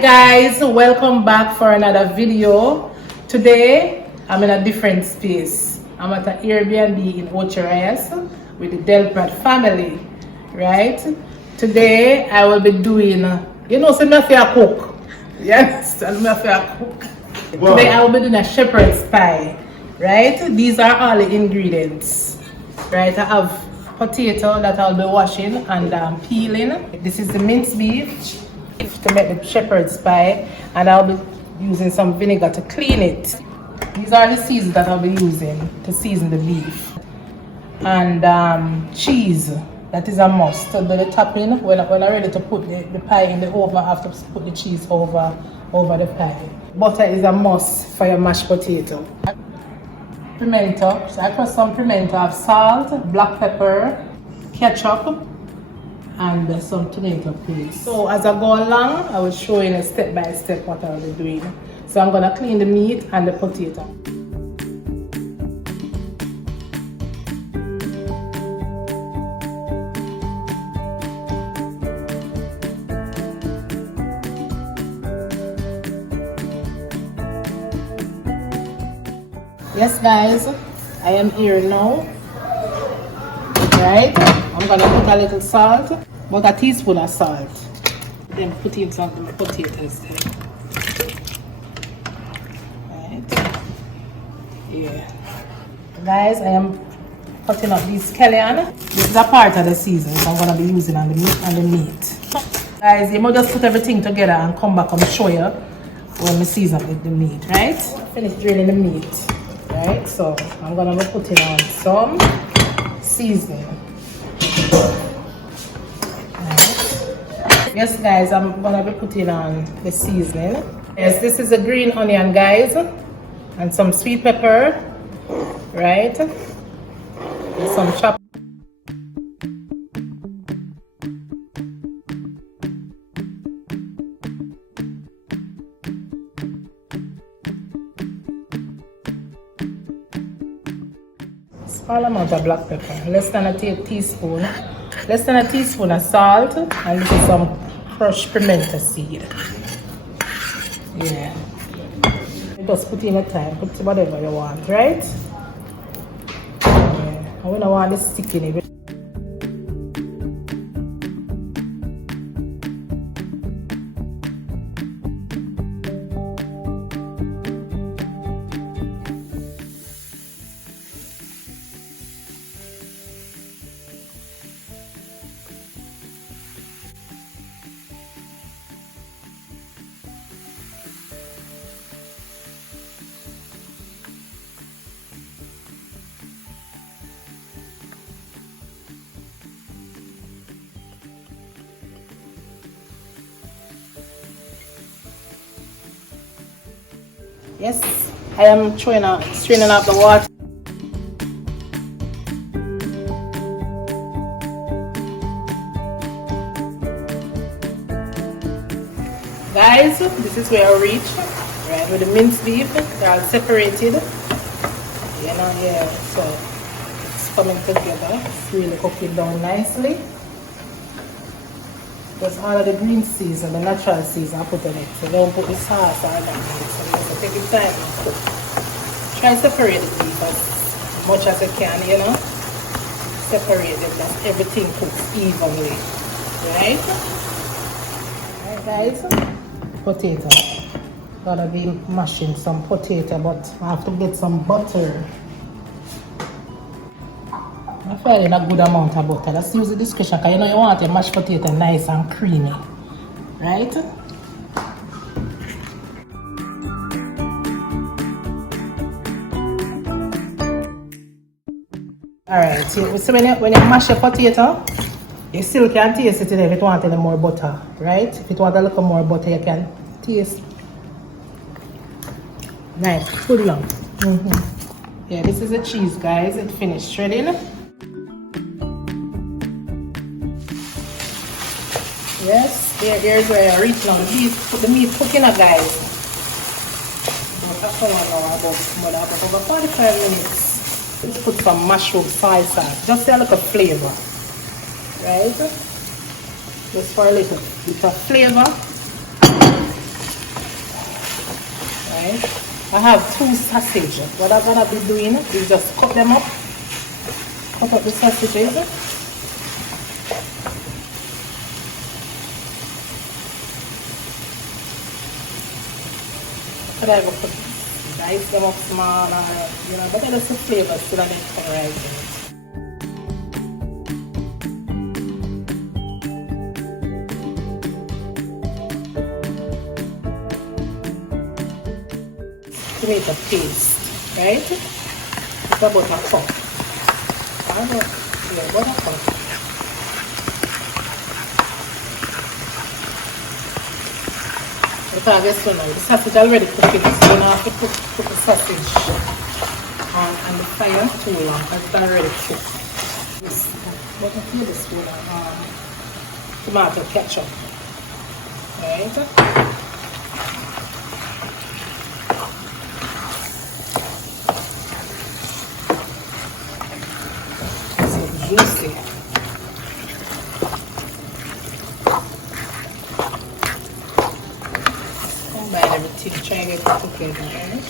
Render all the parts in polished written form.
Guys, welcome back for another video. Today I'm in a different space. I'm at an Airbnb in Ocho Rios with the Delprat family, right? Today I will be doing, so me have to cook. Yes, me have to cook. Today I will be doing a shepherd's pie, right? These are all the ingredients, right? I have potato that I'll be washing and peeling. This is the minced beef to make the shepherd's pie, and I'll be using some vinegar to clean it. These are the seasons that I'll be using to season the beef. And cheese, that is a must. So the topping, when I'm ready to put the pie in the oven, I have to put the cheese over the pie. Butter is a must for your mashed potato. Pimento, so I put some pimento, I have salt, black pepper, ketchup, and some tomato paste. So as I go along, I will show you step by step what I'll be doing. So I'm gonna clean the meat and the potato. Yes guys, I am here now. Right, I'm gonna put a little salt, about a teaspoon of salt. Then put in some potatoes there. Right, yeah. Guys, I am cutting up these scallion. This is a part of the season, so I'm gonna be using on the meat. Guys, you must just put everything together and come back and show you when we season with the meat, right? Finish drilling the meat, right? So I'm gonna be putting on some seasoning. Right. Yes guys, I'm gonna be putting on the seasoning. Yes, this is a green onion guys, and some sweet pepper, right? And some chopped small amount of black pepper, less than a teaspoon of salt, and this is some crushed pimento seed. Yeah. Just put in a time, put whatever you want, right? Yeah. I don't want this stick in it. Yes, I am straining out the water. Guys, this is where I reach, right, with the minced beef. They're all separated. Yeah, so it's coming together. It's really cooking down nicely. There's all of the green season, the natural season I put in it. So don't put the sauce or anything. So you have to take your time and cook. Try to separate the beef as much as you can, Separate it, that everything cooks evenly. Right? Alright guys, potato. Gonna be mashing some potato, but I have to get some butter. I'm feeling a good amount of butter. Let's use the discretion, because you want your mashed potato nice and creamy, right? Alright, so when you mash your potato, you still can taste it if you want any more butter, right? If you want a little more butter, you can taste. Nice, good long. Yeah, this is the cheese, guys. It finished shredding. Yes, here's where I reach now. The meat cooking up, guys. About about 45 minutes. Let's put some mushroom soy sauce, just a little flavor, right? Just for a little bit of flavor. right? I have 2 sausages. What I'm gonna be doing is just cut them up. Cut up the sausages. But I go put dice them up small, and, you know, but that's the flavor still I get colorized in it. Tomato paste, right? It's about a cup. About a cup. Because guess what now, the sausage already cooked it, so you don't have to put the sausage on the fire too long because it's already cooked. This, what a tablespoon of tomato ketchup, right? Juicy. Combine everything, try and get it together, right?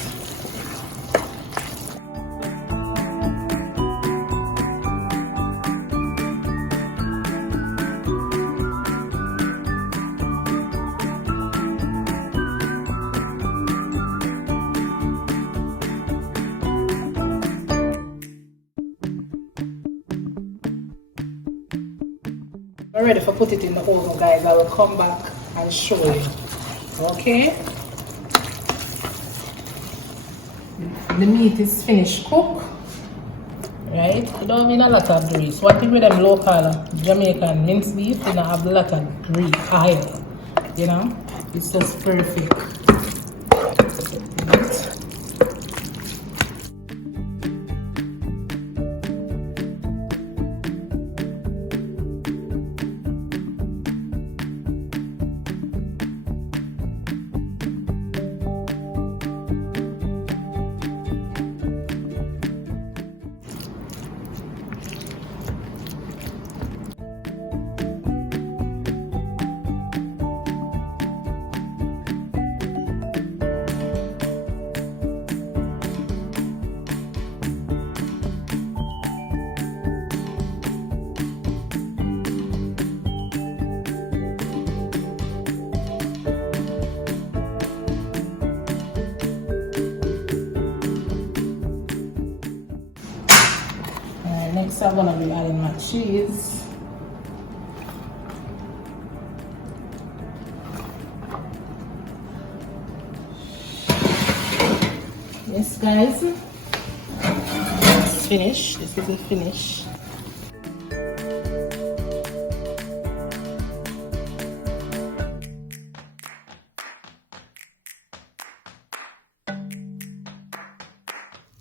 I'm ready for put it in the oven, guys. I will come back and show you. Okay? The meat is finished cooked. Right? You don't need a lot of grease. What if with them local Jamaican minced beef, you don't have a lot of grease, oil. You know? It's just perfect. Right? Next I'm gonna be adding my cheese. Yes guys, it's finished. This is the finish.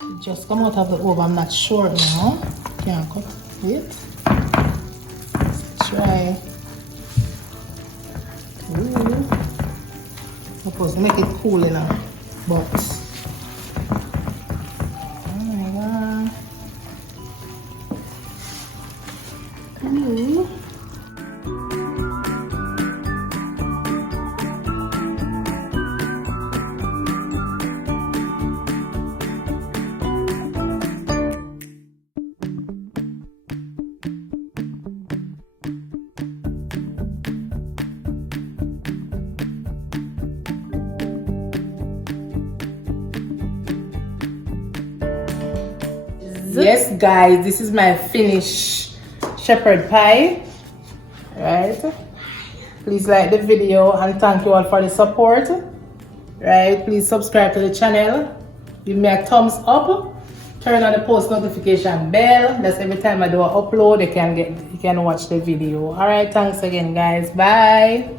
It just come out of the oven, I'm not sure now. Can't cut it. Let's try. Ooh. Suppose to make it cool enough, but oh my god. Ooh. Yes guys, this is my finished shepherd pie, right? Please like the video and thank you all for the support, right? Please subscribe to the channel, give me a thumbs up, turn on the post notification bell. That's every time I do an upload you can watch the video. All right, thanks again guys, bye.